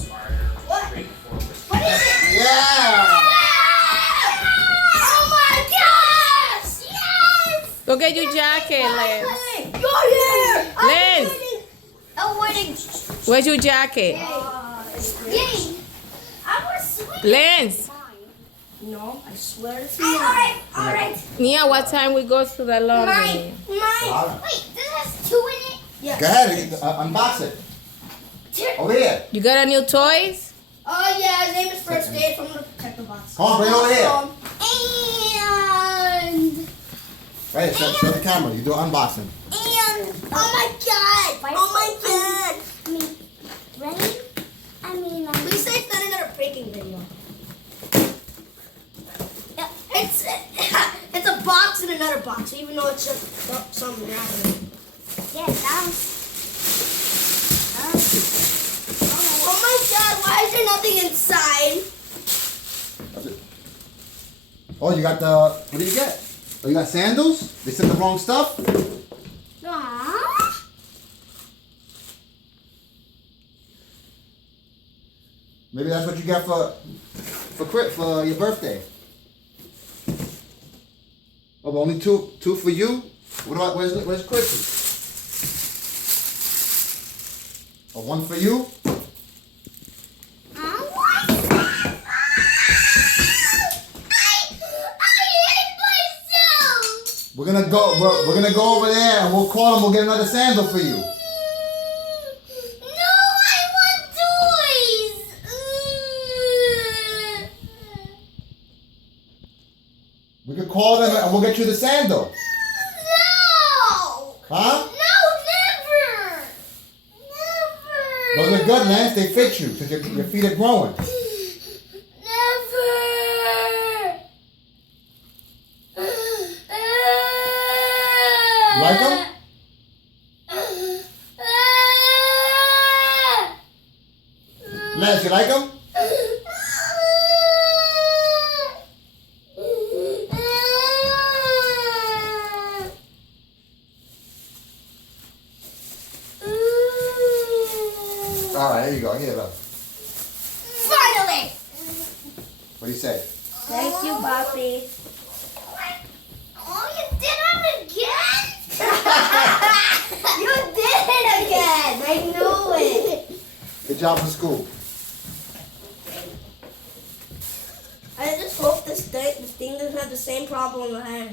What? What is it? Yeah! Oh my gosh! Yes! Go get your jacket, Lance. You're here! Lance. I'm winning. Where's your jacket? Yay! I was sweet. Lance. No, I swear it's mine. Alright. Nia, what time we go to the laundry? Mine. Wait, this has two in it? Yes. Go ahead, unbox it. Over here. You got any new toys? Oh yeah, his name is First Day from the Protector Box. Come on, bring it over here. And Right, show the camera. You do unboxing. oh my god! Oh my god! Ready? Please say it's not another pranking video. Yeah, it's a box in another box, even though it's just some random. Oh my god, why is there nothing inside? That's it. Oh, you got the. What did you get? Oh, you got sandals? They sent the wrong stuff? Maybe that's what you got for your birthday. Oh, but only two for you? What about where's Chrissy? Oh, one for you? We're gonna go over there and we'll call them. We'll get another sandal for you. We can call them and we'll get you the sandal. No! Huh? No, never! Never! Those are good, Lance. They fit you because your feet are growing. Never! You like them? Lance, you like them? All right, there you go. Here, look. Finally! What do you say? Thank you, Bobby. Oh, you did it again? You did it again! I knew it. Good job for school. I just hope this thing doesn't have the same problem I had.